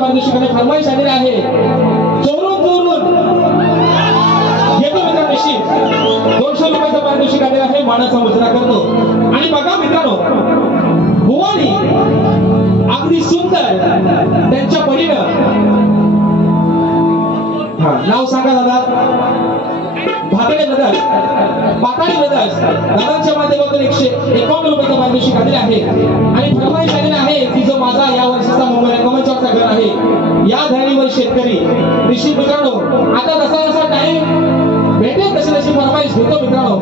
पारितोषिकाने फरमाईश आलेली आहे. चोरून चोरून घेतो मित्र निश्चित. 200 रुपयाचं पारितोषिक आलेलं आहे. मानाचा मुजरा करतो. आणि बघा मित्रांनो, बुवानी अगदी सुंदर त्यांच्या परीनं नाव सांगा दादा. भातडे ब्रदर्स, पाताळी ब्रदर्स दादांच्या माध्यमातून 151 रुपयाचं पारितोषिक आलेले आहे. आणि फरमाईश आलेली आहे की जो माझा या वर्षाचा मुंबई रंगमंचावरचा घर आहे, या धरणीवर शेतकरी. निश्चित मित्रांनो, आता जसा जसा टाइम भेटेल तशी तशी फरमाईश घेतो मित्रांनो.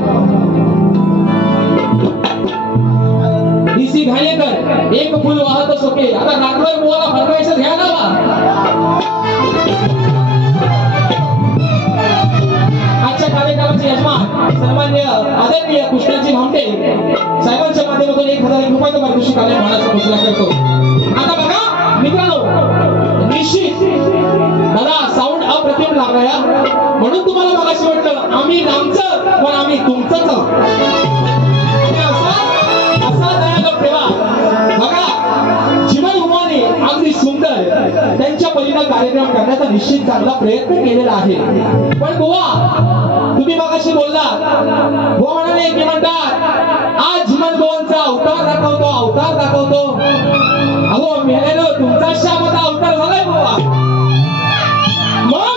डीसी घाणेकर एक फुल वाहत सोके. आता नागपूर मुवाला फरमाईश घ्या ना. आजच्या कार्यक्रमाचे यजमान सन्मान्य आदरणीय कृष्णाजी भामटे साहेबांच्या माध्यमातून 1001 रुपयाचं पारितोषिक आले. मानाचा मुजरा करतो. आता बघा मित्रांनो, निश्चित दादा साऊंड अप्रतिम लागलाय. म्हणून तुम्हाला मगाशी वाटलं आम्ही लांबचं पण आम्ही तुमचंच. अगदी सुंदर त्यांच्या परीने कार्यक्रम करण्याचा निश्चित चांगला प्रयत्न केलेला आहे. पण बुवा तुम्ही मगाशी बोलला, बुवा म्हणाले की म्हणतात आज झिमन बुवांचा अवतार दाखवतो, अवतार दाखवतो. अहो मेलेलो तुमचा शामाचा अवतार झालाय बुवा. मग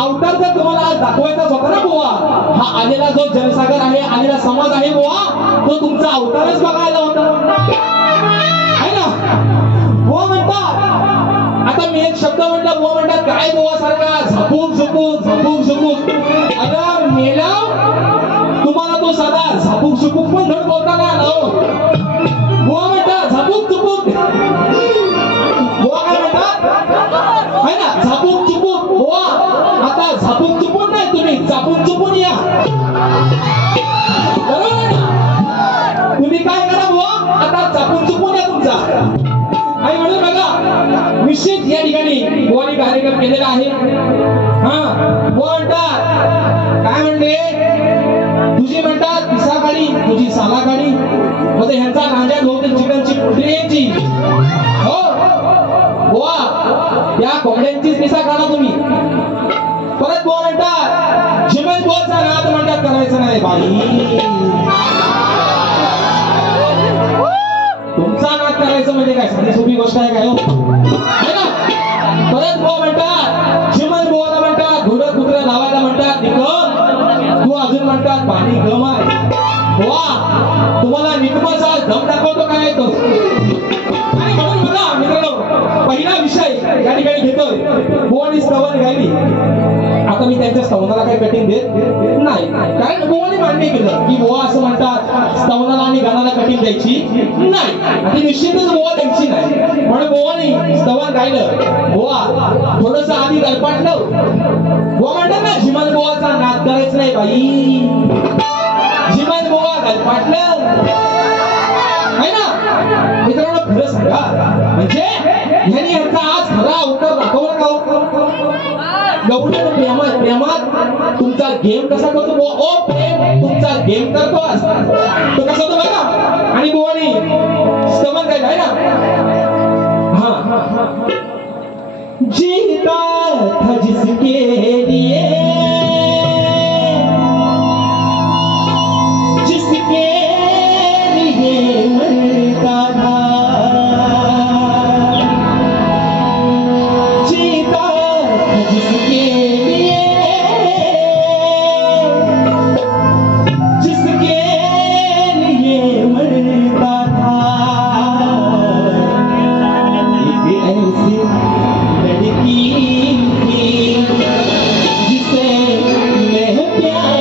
अवतार जर तुम्हाला आज दाखवायचाच होता ना बुवा, हा आलेला जो जनसागर आहे, आलेला समाज आहे बुवा, तो तुमचा अवतारच बघायला होता आहे ना. बुवा म्हणतात, आता मी एक शब्द म्हटला, बुवा म्हणतात काय बुवा सारखा झपूक झपूक झपूक झपूक. अरे मेला तुम्हाला तो साधा झपूक झपूक पण धड बोलता ना हो. बुवा म्हणतात झपूक झपूक. बुवा काय म्हणतात है ना, झपूक झपूक. बुवा आता झपूक झपूक नाही, तुम्ही चापून चुपून या. बरोबर ना, तुम्ही काय करा बुवा, आता चापून चुपून या तुमचा. आणि म्हणून बघा निश्चित या ठिकाणी बुवानी कार्यक्रम केलेला आहे. बुवा म्हणतात काय म्हणते, तुझी म्हणतात पिसा काढी, तुझी साला काढी. मध्ये ह्यांचा रांजा बहुतेक चिकनची पोटरी यायची. हो बुवा, या कोंबड्यांचीच पिसा काढा तुम्ही. परत बुवा म्हणतात झिमन बुवाचा नाद म्हणतात करायचं नाही बाई. तुमचा नाद करायचं म्हणजे काय साधी सोपी गोष्ट आहे काय हो, है ना. परत बुवा म्हणतात झिमन बुवाला म्हणतात घोडं कुत्रं लावायला म्हणतात निकम. तू अजून म्हणतात पाणी गम आहे. बुवा तुम्हाला निकमाचा दम दाखवतो काय तो. आणि म्हणून बघा मित्रांनो, पहिला विषय या ठिकाणी घेतोय. बुवानी स्तवन गायली. आता मी त्यांच्या स्तवनाला काही कटिंग देत नाही, कारण बुवानी मान्य केलं की बुवा असं म्हणतात स्तवनाला आणि गाण्याला कटिंग द्यायची नाही. आणि निश्चितच बुवा द्यायची नाही. म्हणून बुवानी स्तवन गायलं. बुवा थोडस आधी गलपाटलं. बुवा म्हणतात ना झिमन बुवाचा नाद करायचं नाही बाई. झिमन बुवा गलपाटलं है ना. मित्रांनो खरं सांगा, म्हणजे ह्यांनी ह्यांचा आज खरा अवतार दाखवला का. एवढं प्रेमात प्रेमात तुमचा गेम कसा करतो बुवा. ओ प्रेम तुमचा गेम करतो आज तो कसा होतो बघा. आणि बुवानी स्तवन काय आहे ना. हा जीता था जिसके लिए, जिसके लिए मरता था. जीता था जिसके लिए, जिसके लिए मरता था. एक ऐसी लड़की थी जिसे मैं प्यार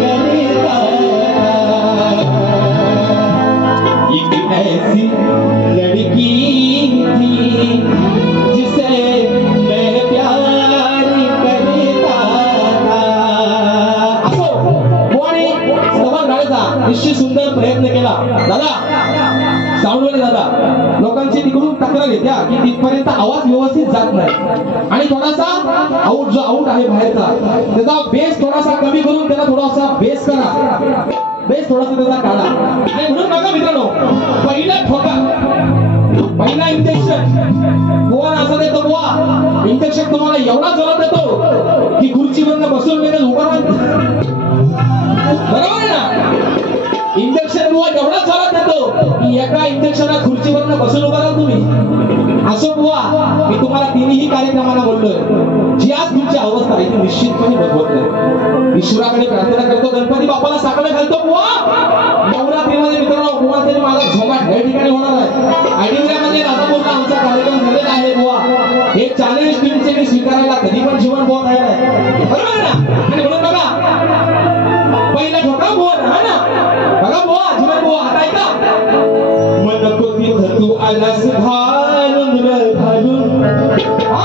करता था. एक ऐसी लड़की थी जिसे मैं प्यार करता था. असो बुवानी स्तवन गाण्याचा निश्चित सुंदर प्रयत्न केला. दादा साऊंडवाले दादा, लोकांची तिकडून तक्रार येत्या की तिथपर्यंत आवाज व्यवस्थित जात नाही. आणि थोडासा आउट जो आउट आहे बाहेरचा, त्याचा बेस थोडासा कमी करून त्याला थोडासा बेस करा. बेस थोडासा त्याचा काढा. आणि म्हणून बघा मित्रांनो, पहिला ठोका, पहिला इंजेक्शन बुवा असं देतो एवढा जोरात देतो की खुर्चीवरनं बसून लगेच उभा राहतो. बरोबर ना? इंजेक्शन बुवा एवढा जोरात देतो की एका इंजेक्शनात खुर्चीवरनं बसून उभा राहा तुम्ही. असो बुवा, मी तुम्हाला तिन्ही कार्यक्रमाला बोललोय, जी आज तुमची अवस्था आहे ती निश्चितपणे बदलत नाही. ईश्वराकडे प्रार्थना करतो, गणपती बाप्पाला साकडे घालतो बुवा. नवरात्रीमध्ये मित्रांनो उपवासाची माझा झोमाट या ठिकाणी होणार आहे. आडिवऱ्यामध्ये राधापूरला आमचा कार्यक्रम झालेला आहे बुवा. हे चॅलेंज तुमचे मी स्वीकारायला कधी पण जीवन बुवा तयार आहे. बरोबर ना? आणि म्हणून बघा पहिला ठोका बुवा ना, ना बघा बुवा, जीवन बुवा आता ऐका. मन कोती तू आलास घालून रे घालून. हा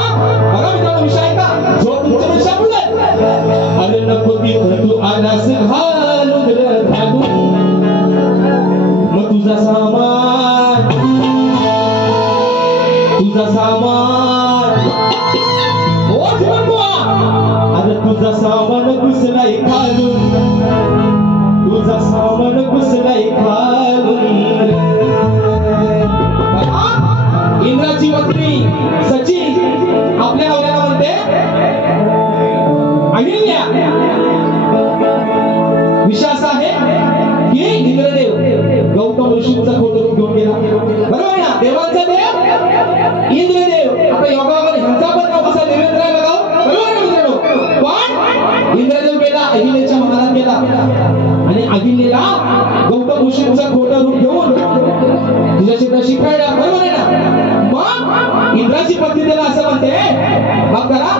बघा मित्रांनो विषय ऐका, जो तुमच्या पेक्षा बोलत अरे नको तू आलास घालून रे घालून. मग तुझा सामान ओ जीवन बुवा, अरे तुझा सामान घुसलाय खालून, तुझा सामान घुसलाय खालून. इंद्राची पत्नी सची आपल्या नवऱ्याला म्हणते अहिल्या. विषय असा आहे की इंद्रदेव गौतम ऋषींचा खोटं रूप घेऊन गेला. बरोबर ना? देवांचा देव इंद्रदेव. आता योगामध्ये ह्यांचा पण नाव कसा देवेंद्र आहे बघा. बरोबर ना मित्रांनो? पण इंद्रदेव गेला अहिल्याच्या महालात गेला आणि अहिल्याला गौतम ऋषींचा खोटं रूप घेऊन तुझ्याशी तशी कळला. बरोबर आहे ना? मग इंद्राची पत्नी त्याला असं म्हणते, मग करा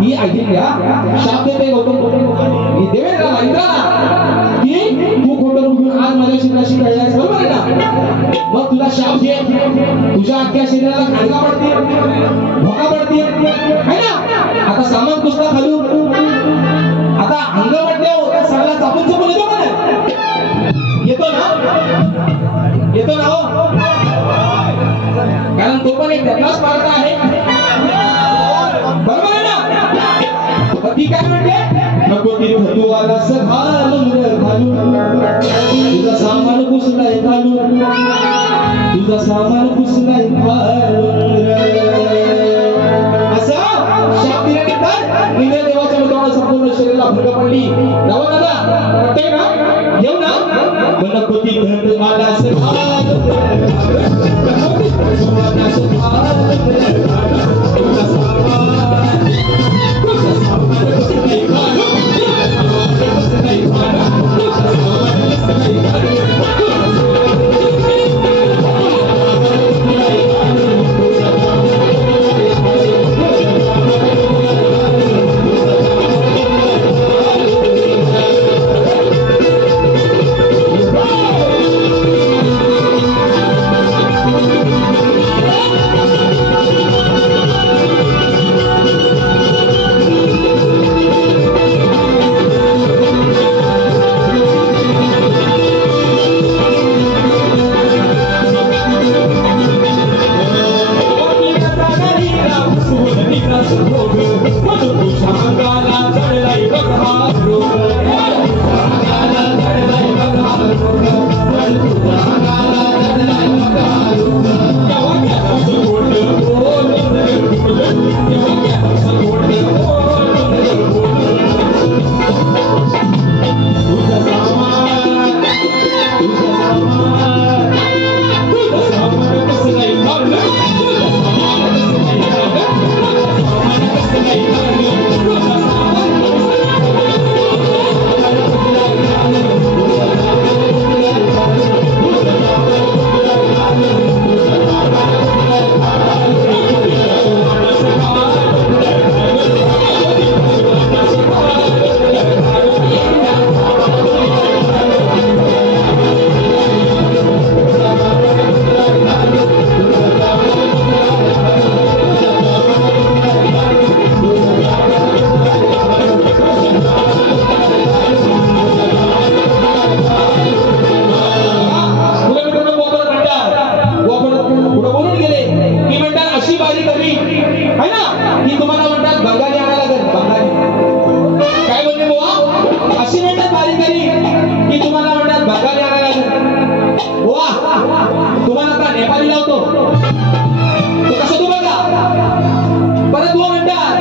ही अहिल्या शाप देते गौतम देवेंद्राला इंद्राला की तू खोटं रूप घेऊन आज माझ्या शरीराशी कळलास. बरोबर आहे ना? मग तुला शाप दे, तुझ्या अख्ख्या शरीराला खाडका पडते, भोका पडते है ना? आता सामान कुसला खालून, आता अंग वाटल्यावर सगळा चापून चापून येतो का नाही? येतो ना? येतो ना हो? कारण तो पण एक त्यातलाच पार्ट आहे. बरोबर आहे ना? ती काय म्हणते, नको तू आलास घालून घालून, तुझा सामान घुसलाय घालून, तुझा सामान घुसलाय घालून. असं शाप दिल्यानंतर इंद्रदेवाच्या मित्रांनो संपूर्ण शरीराला भंग पडली. जाऊ दादा वाटतंय ना? येऊ ना? नको तू आलास घालून, तू आलास घालून, तुझा सामान घुसलाय घालून. नेपाली लावतो तो कसं तू बघा परत वो म्हणतात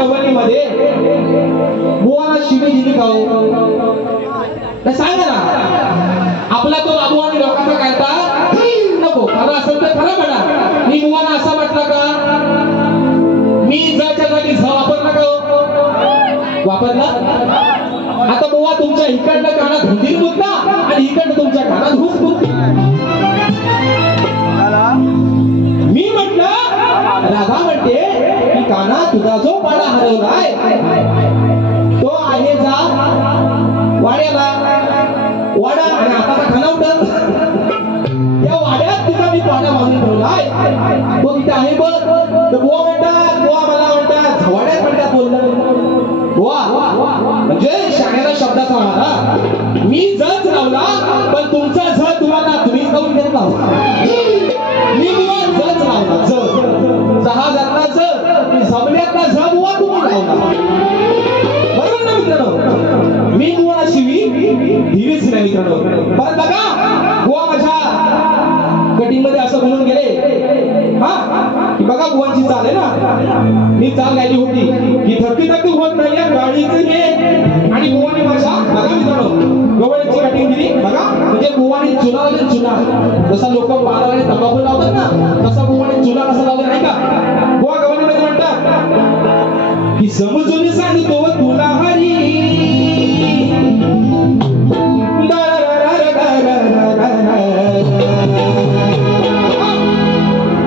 गवळीमध्ये बुवाला शिवी दिली का हो? सांगा ना. आपला तो बाबू आणि लोकांचा काढता नको. खरं असेल तर खरं म्हणा. मी बुवाला असा म्हटलं का? मी जच्या जागी झ वापरला का हो? वापरला. आता बुवा तुमच्या इकडनं कानात हुंदीर मुद्दा आणि इकडनं तुमच्या कानात घुस मुद्दा. मी म्हटलं राधा म्हणते की काना तुझा जो पाडा हरवलाय तो आहे जा वाड्याला. वाडा आणि आता खानावट त्या वाड्यात तुझा मी पाडा बांधून ठेवलाय. तो तिथे आहे बघ. तर बुवा म्हणतात, बुवा मला म्हणतात वाड्यात म्हणतात बोललं. बुवा म्हणजे शाण्याला शब्दाचा मारा. मी जच लावला पण तुमचा झ तुम्हाला तुम्ही जाऊन देत लावला. मी बुवा जच लावला. जहाजातला जमल्यातला झ बुवा तुम्ही लावला. बरोबर ना मित्रांनो? मी बुवा शिवी दिलीच नाही मित्रांनो. परत बघा बुवा माझ्या कटिंग मध्ये असं म्हणून गेले हा की बघा बुवांची चाल आहे ना. मी चाल गायली होती की थक्की थक्की होत नाही गाडीचं घे. आणि बुवानी माझ्या बघा मित्रांनो गवळीची कटिंग दिली बघा. म्हणजे बुवानी चुना लावले. चुना जसा लोक पाला आणि तंबाखू लावतात ना तसा बुवानी चुना कसा लावला नाही का? बुवा गवळीमध्ये म्हणतात की समजून सांगतो तुला हरी.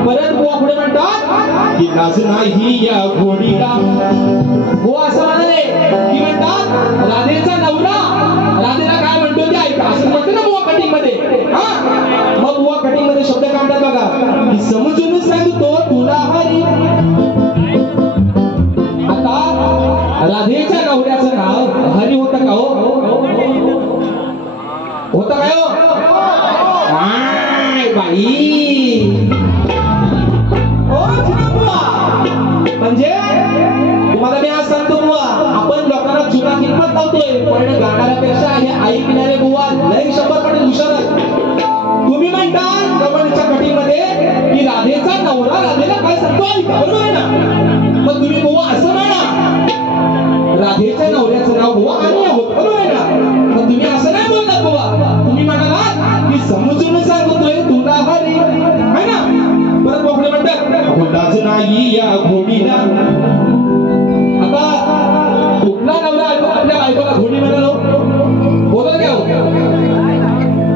परत बुवा पुढे म्हणतात की लाज नाही या घोडीला. बुवा असं म्हणाले की म्हणतात राधेचा नवरा राधेला काय म्हणतो ते ऐका असं म्हणतो ना बुवा कटिंग मध्ये. हा मग बुवा कटिंग मध्ये शब्द काढतात बघा की समजून सांगतो तुला हरी. आता राधेच्या नवऱ्याचं नाव हरी होतं का हो? होतं काय हो? बाई म्हणजे तुम्हाला मी आज सांगतो बुवा आपण लोकांना चुना किंमत लावतोय पण गाणाऱ्यापेक्षा हे ऐकणारे बुवा लय 100% हुशार आहेत. तुम्ही म्हणता गवळीच्या कटिंग मध्ये की राधेचा नवरा राधेला काय सांगतो ऐका. बरोबर आहे ना? मग तुम्ही बुवा असं म्हणा राधेच्या नवऱ्याचं नाव बुवा आणि आहोत. बरोबर आहे ना? मग तुम्ही असं नाही बोललात बुवा. तुम्ही म्हणालात की समजून सांगतोय तुला हरी है ना. परत पुढे म्हणतात लाज नाही या घोडीला. आता कुठला नवरा आपल्या बायकोला घोडी म्हणालो बोलत घ्या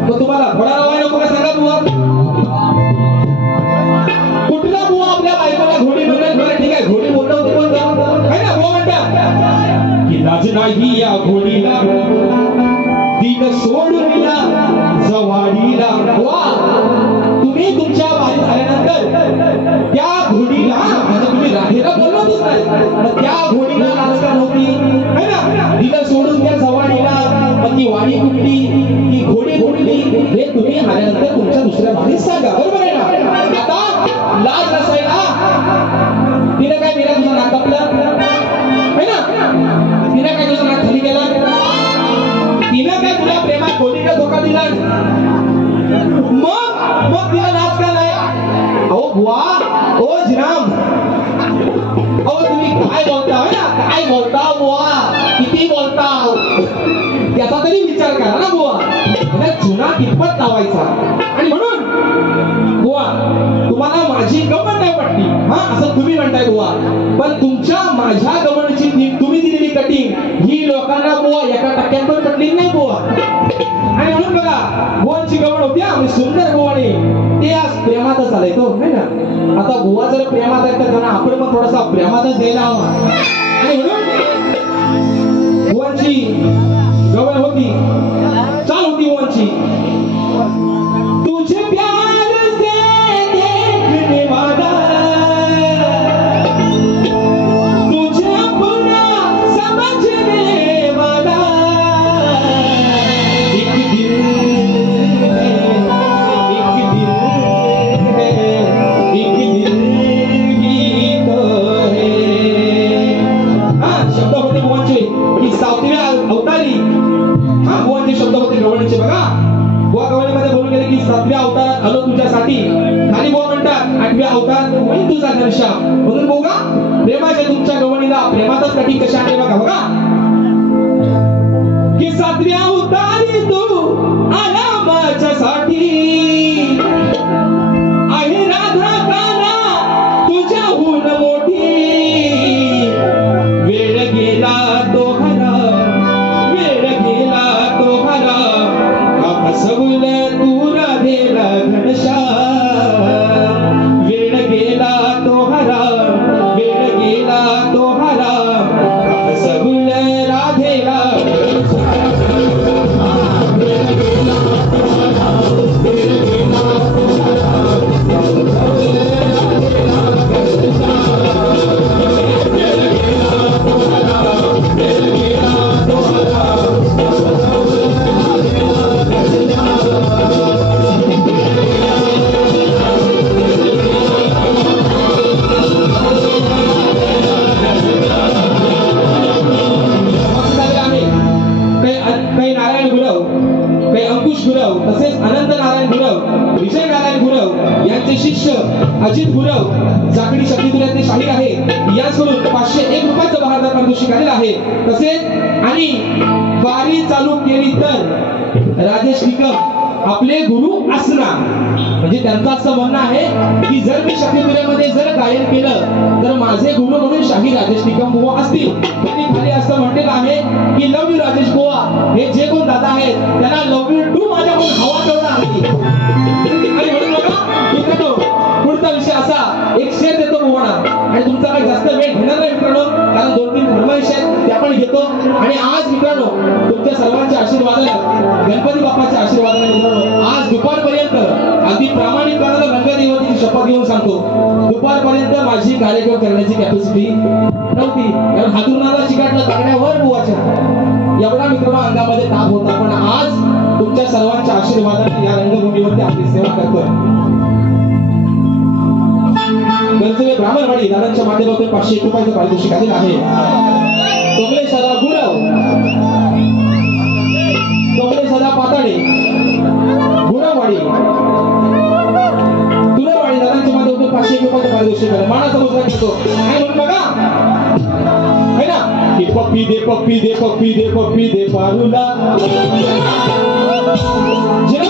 तो तुम्हाला घोडा लावाय नको का सांगा बुवा. कुठला बुवा आपल्या बायकोला घोडी म्हणेल? बरं ठीक आहे घोडी बोलणं होते पण है ना. बुवा म्हणतात की लाज नाही या घोडीला दिन सोडून या जवाडीला. बुवा तुम्ही तुमच्या बाहेर झाल्यानंतर त्या घोडीला म्हणजे तुम्ही राधेला बोललो होतच नाही त्या घोडीला लाजका नव्हती है ना. तिला सोडून त्या जवाडीला मग ती वाडी कुठली ती घोडी कुठली हे तुम्ही आल्यानंतर तुमच्या दुसऱ्या भाषेत सांगा. बरोबर आहे ना? आता लाज नसायला तिने काय केलं? तुझं नाक कापलं है ना. तिने काय तुझं नाक खाली केलं? तिने काय तुला प्रेमात घोडीला धोका दिला? मग तिला लाज का नाही? अहो बुवा ओ जिनाम अहो तुम्ही काय बोलता ना काय बोलता बुवा किती बोलता त्याचा तरी विचार करा ना बुवा. चुना कितपत लावायचा. आणि म्हणून बुवा तुम्हाला माझी गमत नाही पटली हा असं तुम्ही म्हणताय बुवा. पण तुमच्या माझ्या गमनची तुम्ही दिलेली कटिंग ही लोकांना बुवा 1% पण पटली नाही बुवा. आणि म्हणून बघा बुवांची गमन होती आणि सुंदर बुवाने ते आज प्रेमातच आलंय तो है ना. आता बुवा जर प्रेमात आहे तर त्यांना आपण मग थोडासा प्रेमातच द्यायला हवा. आणि म्हणून बुवांची गवळ होती चाल होती बुवांची. तुझे प्यार से देखने वाला तुझे अपना समझने वाला एक दिल सातव्या अवतारात आलो तुझ्यासाठी. खाली बुवा म्हणतात 8व्या अवतारात होईल तुझा घनश्याम. म्हणून बघा प्रेमाच्या तुमच्या गवणीला प्रेमातच कठी कशा आहे बघा बघा की 7व्या अवतारी तू आला माझ्यासाठी. आहे राधा काना तुझ्याहून मोठी. वेळ गेला तो हरा वेळ गेला तो हरा का फसवल तू राधेला घनश्याम. वेळ गेला तो हरा वेळ गेला तो हरा का फसवल राधेला. काही नारायण गुरव, काही अंकुश गुरव, तसेच अनंत नारायण गुरव, विजय नारायण गुरव यांचे शिष्य अजित गुरव जाकडी शक्तीतुल्यातले शाहीर आहे. याचकडून 501 रुपयाचं बहारदार पारितोषिक आलेलं आहे. तसेच आणि वारी चालू केली तर राजेश निकम आपले गुरु असणार. म्हणजे त्यांचं असं म्हणणं आहे की जर मी शक्तीतुल्यामध्ये जर गायन केलं तर माझे गुरु म्हणून शाहीर राजेश निकम बुवा असतील. त्यांनी खाली असं म्हटलेलं आहे की लव यू राजेश बुवा. हे जे कोण दादा आहेत त्यांना लव यू टू माझ्याकडून हवा तेवढा आहे. आणि म्हणून बघा मित्रांनो पुढचा विषय असा एक शेर देतो बुवाना आणि तुमचा काही जास्त वेळ घेणार नाही मित्रांनो, कारण 2-3 फरमाईश आहेत त्या पण घेतो. आणि आज मित्रांनो तुमच्या सर्वांच्या आशीर्वादाने गणपती बाप्पाच्या आशीर्वादाने मित्रांनो आज दुपारपर्यंत अगदी प्रामाणिकपणाने रंगदेवतेची शपथ घेऊन सांगतो दुपारपर्यंत माझी कार्यक्रम करण्याची कॅपॅसिटी नव्हती. कारण हातरुणाला चिकाटलं तागण्यावर बुवाच्या एवढा मित्रांनो अंगामध्ये ताप होता. पण आज तुमच्या सर्वांच्या आशीर्वादाने या रंगभूमीवरती आपली सेवा करतोय. गंजवे ब्राह्मणवाडी दादांच्या माध्यमातून 501 रुपयाचं पारितोषिक आलेलं आहे. तोगले सदा गुरव, तोगले सदा पाताडे गुरववाडी दुरवाडी दादांच्या माध्यमातून 501 रुपयाचं पारितोषिक आहे. मानाचा मुद्रा घेतो आणि म्हणून बघा है ना की पप्पी दे पप्पी दे पप्पी दे पप्पी दे पारुला.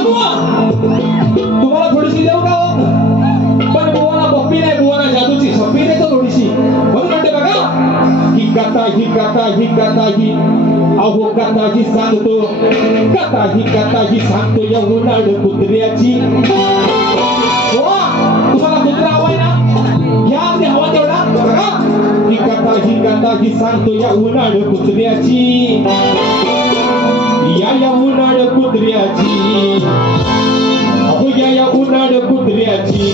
बुवा तुम्हाला थोडीशी देऊ का हो? पण बुवाला पप्पी नाही, बुवाला जादूची शप्पी देतो थोडीशी. म्हणून म्हणते बघा की कथा ही अहो कथा ही सांगतो कथा ही सांगतो या उन्हाळ कुत्र्याची. तुम्हाला कुत्रा हवाय ना घ्या ते हवा तेवढा बघा की कथा ही सांगतो या उन्हाळ कुत्र्याची. या उन्हाळ कुत्र्याची अहो या उन्हाळ कुत्र्याची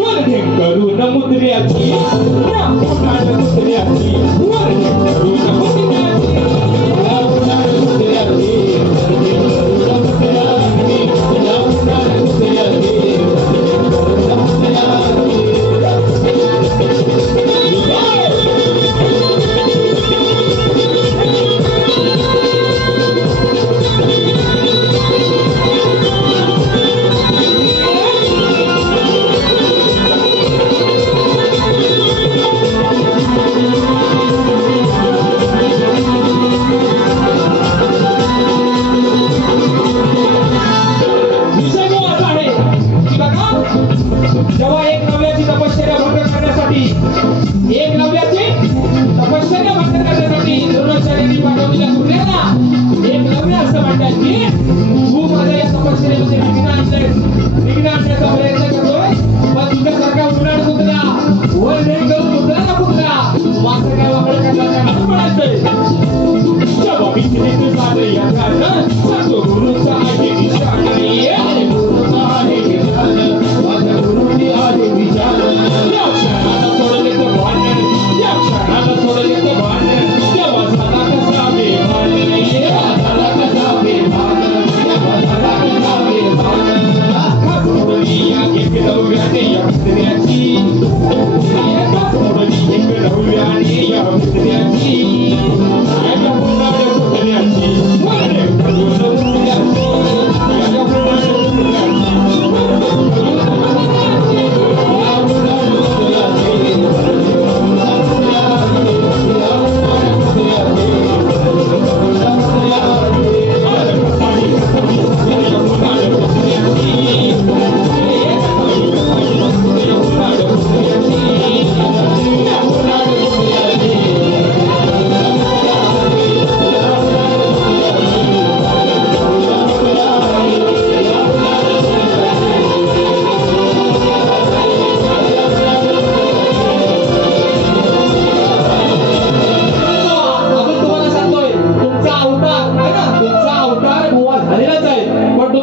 वर्धे करून मुत्र्याची. उन्हाळ कुत्र्याची वर्धे करून मुत्र्याची. उन्हाळ कुत्र्याची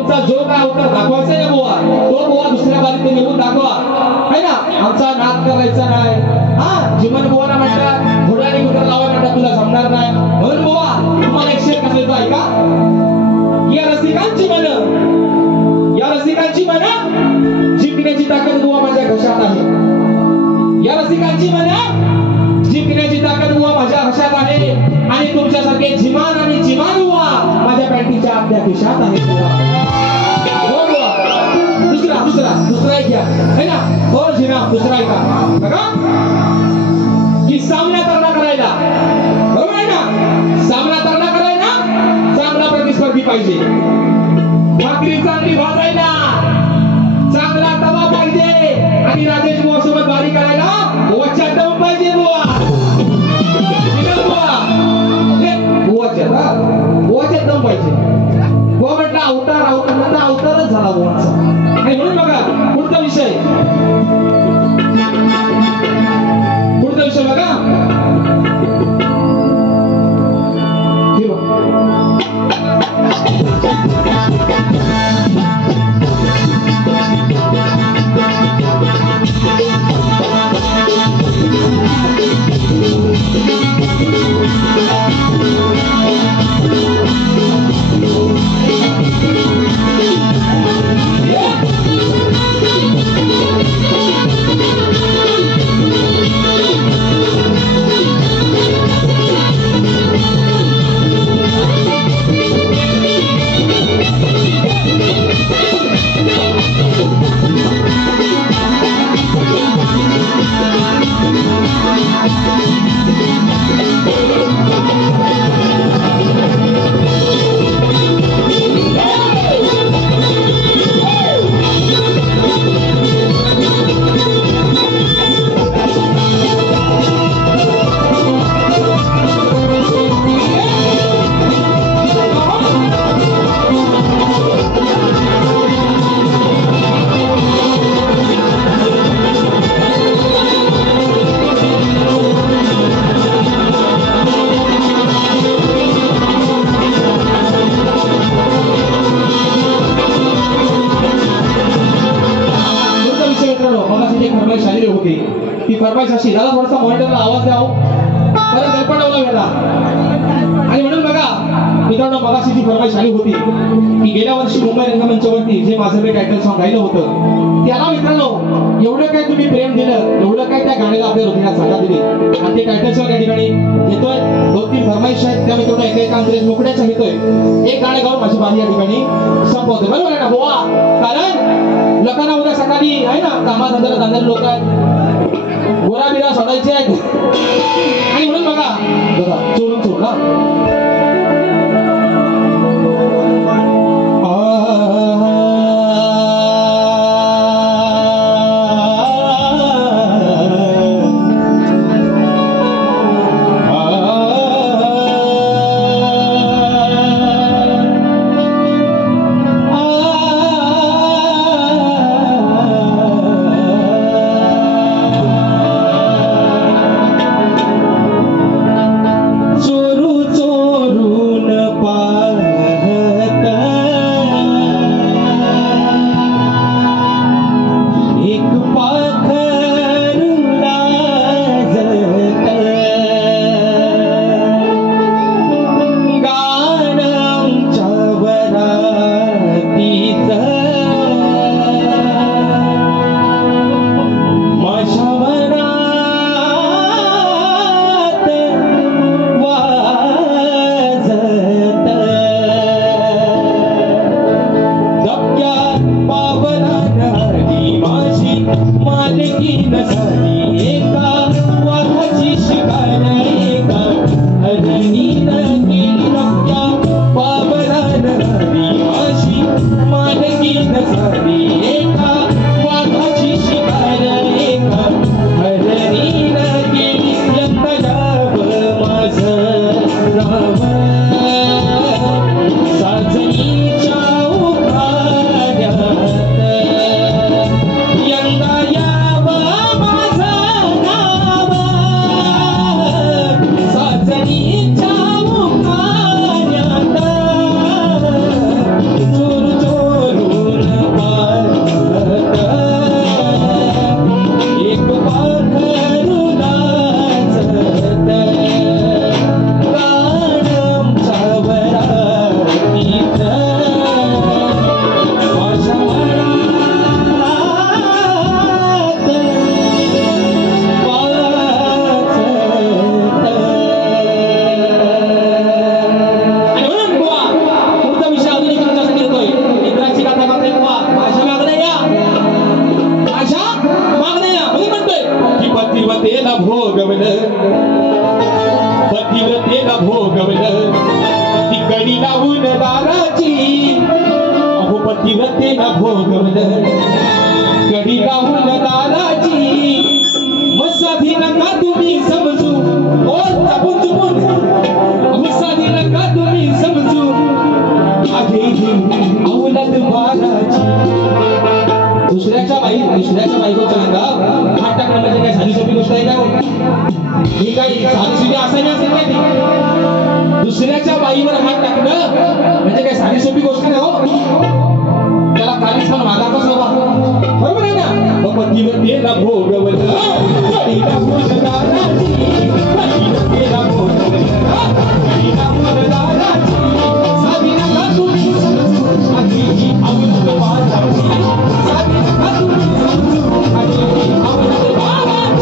तुमचा जो काय अवतार दाखवायचा आहे बुवा तो बुवा दुसऱ्या बारीत निघून दाखवा है ना आमचा नाद करायचा नाही हा जीवन बुवाला म्हणतात घोड्याने कुत्रा लावाय म्हणतात तुला जमणार नाही म्हणून बुवा तुम्हाला एक शेर कसायचं ऐका या रसिकांची मन जिंकण्याची ताकद बुवा माझ्या घशात आहे या रसिकांची मन जिंकण्याची ताकद बुवा माझ्या घशात आहे आणि तुमच्यासारखे जिमान आणि जिमान बुवा माझ्या पॅन्टीच्या आतल्या खिशात आहे हो बुवा दुसरा एक घ्या है ना हो जिना दुसरा ऐका बघा की सामना तरणा करायला बरोबर आहे ना सामना तरणा करायला चांगला प्रतिस्पर्धी पाहिजे भाकरी चांगली भाजायला चांगला तवा पाहिजे आणि राजेश बुवा सोबत बारी करायला बुवाच्या दम पाहिजे बुवा बुवाच्या दम पाहिजे बुवा म्हटलं अवतारच झाला बुवाचा आणि म्हणून बघा पुढचा विषय बघा ती फरमाईश अशी दादा थोडासा मॉनिटरला आवाज द्याव परत दर्पणावला गेला आणि म्हणून बघा मित्रांनो मगाशी जी फरमाईश आली होती की गेल्या वर्षी मुंबई रंगमंचावरती जे माझं मी टायटल सॉन्ग गायलं होतं त्याला मित्रांनो एवढं काय तुम्ही प्रेम दिलं एवढं काय त्या गाण्याला आपल्या हृदयात जागा दिली आणि ते टायटल सॉन्ग या ठिकाणी घेतोय 2-3 फरमाईश आहेत त्या मित्रांनो एकेकांतरे मोकळ्याच्या घेतोय एक गाणं गाऊन माझी बारी या ठिकाणी संपवते बरोबर आहे ना बुवा कारण लोकांना उद्या सकाळी आहे ना कामाधंद्याला जाणारे लोक आहेत गोरा बिरा सोडायचे आहेत आणि म्हणून बघा चोरून सोडला चोरू ना भोगवलं कडी लावून दाराची मसाधी नका तुम्ही समजू ओ तापून चुपून मसाधी नका तुम्ही समजू आहे ही अवलद बाराची दुसऱ्याच्या बायकोचा अंगावर हात टाकणं म्हणजे काय साधी सोपी गोष्ट आहे का ही काही साधी सुधी असायला असेल काय ती दुसऱ्याच्या बाईवर हात टाकणं म्हणजे काय साधी सोपी गोष्ट नाही हो त्याला कालीच पण मागाचा स्वभाव बरोबर आहे ना मग पतीला भोगवलं कळीला भोगदाराची कळीला भोगवलं कळीला भोगदाराची साधी नका तुम्ही समजू आधी अवलद बाराची साधी नका तुम्ही समजू आधी अवलद बाराची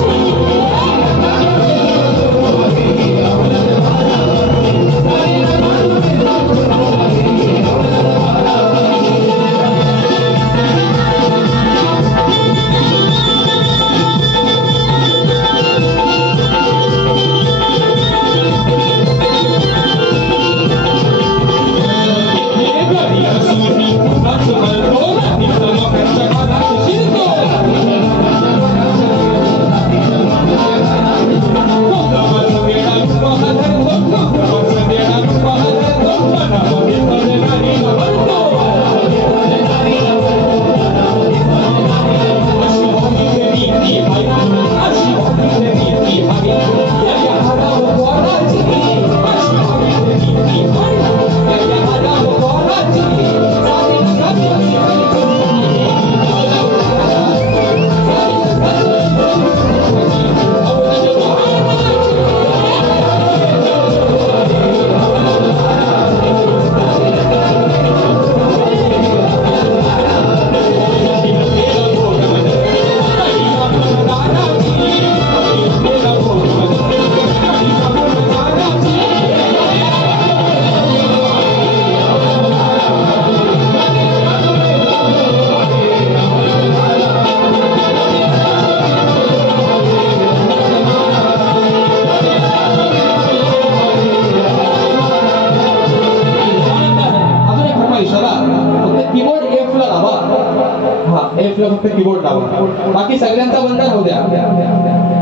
कीबोर्ड लावा बाकी सगळ्यांचा बंद राहू द्या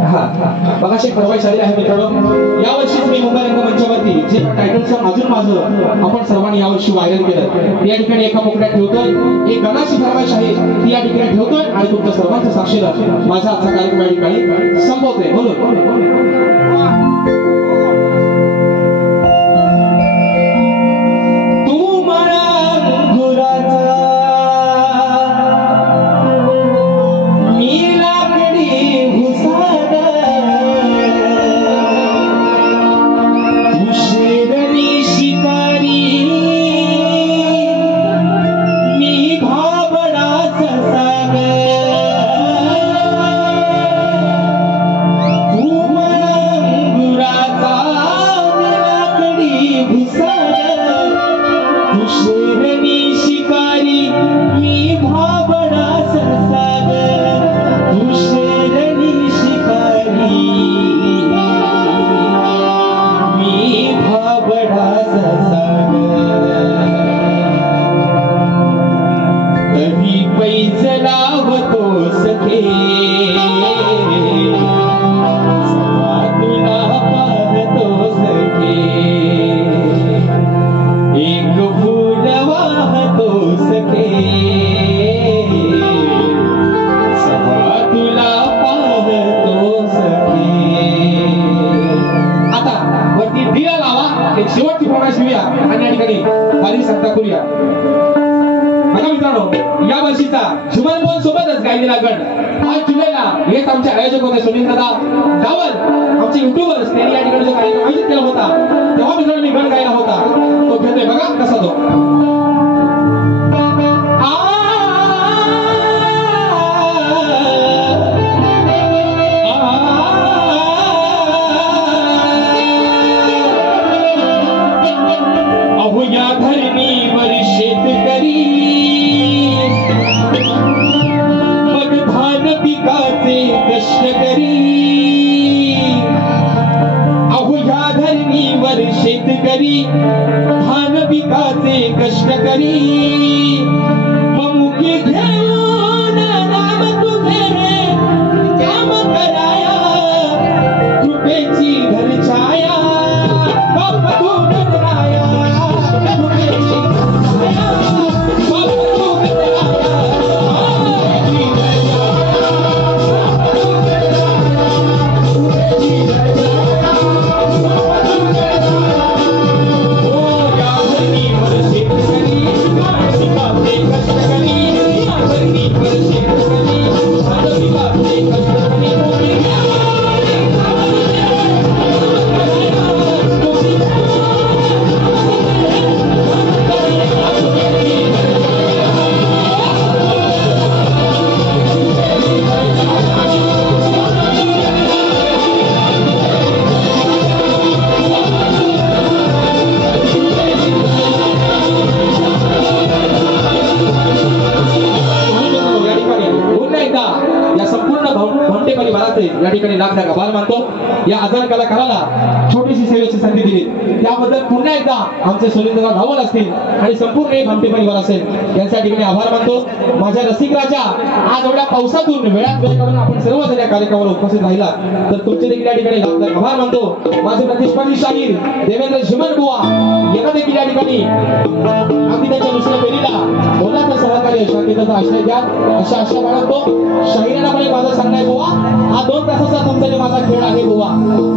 हा बघा अशी फरमाईश आली आहे मित्रांनो यावर्षीच मी मुंबई रंगमंचावरती जे टायटल सॉन्ग अजून माझं आपण सर्वांनी यावर्षी व्हायरल केलं या ठिकाणी एका मुकड्यात ठेवतोय एक गाण्याची फरमाईश आहे ती या ठिकाणी ठेवतोय आणि तुमच्या सर्वांच्या साक्षीला माझा आजचा कार्यक्रम या ठिकाणी संपवतोय बोलून शेतकरी धान पिकाचे कष्ट करी मग मुखी या ठिकाणी लाख लाख आभार मानतो. या आजान कलाकाराला छोटीशी सेवेची संधी दिली त्याबद्दल पुन्हा एकदा आमचे सुरेंद्र रावल असतील आणि संपूर्ण एक भामटे परिवार असेल यांच्या ठिकाणी आभार मानतो. माझ्या रसिक राजा आज एवढ्या पावसातून वेळात वेळ काढून आपण सर्वजण या कार्यक्रमाला उपस्थित राहिला तर तुमचे देखील या ठिकाणी लाख लाख आभार मानतो. माझे प्रतिस्पर्धी शाहीर देवेंद्र झिमन बुवा यांना देखील या ठिकाणी अगदी त्यांच्या दुसऱ्या फेरीला मोलाचं सहकार्य शांततेचा आश्रय द्या अशा आशा बाळगतो. शाहिरांना पण माझं सांगणं आहे बुवा हा 2 तासाचा तुमचा जे माझा खेळ आहे बुवा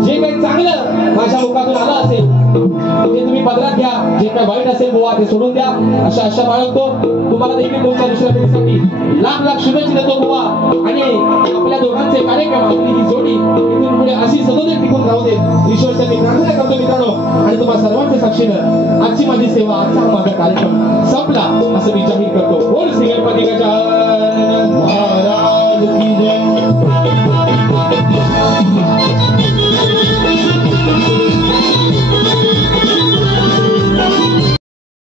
जे काही चांगलं माझ्या मुखातून आलं असेल ते तुम्ही पदरात घ्या जे काही वाईट असेल बुवा ते सोडून द्या अशा आशा बाळगतो. तुम्हाला देखील तुमच्या दुसऱ्या फेरीसाठी लाख लाख शुभेच्छा देतो बुवा आणि आपल्या दोघांचे कार्यक्रम आपली ही जोडी इथून पुढे अशी सतत टिकून राहू देत ईश्वरच्या मी प्रार्थना करतो मित्रांनो आणि तुम्हा सर्वांच्या साक्षीनं आजची माझी सेवा आजचा माझा कार्यक्रम संपला असं मी जाहीर करतो. बोल श्री गणपती गजानन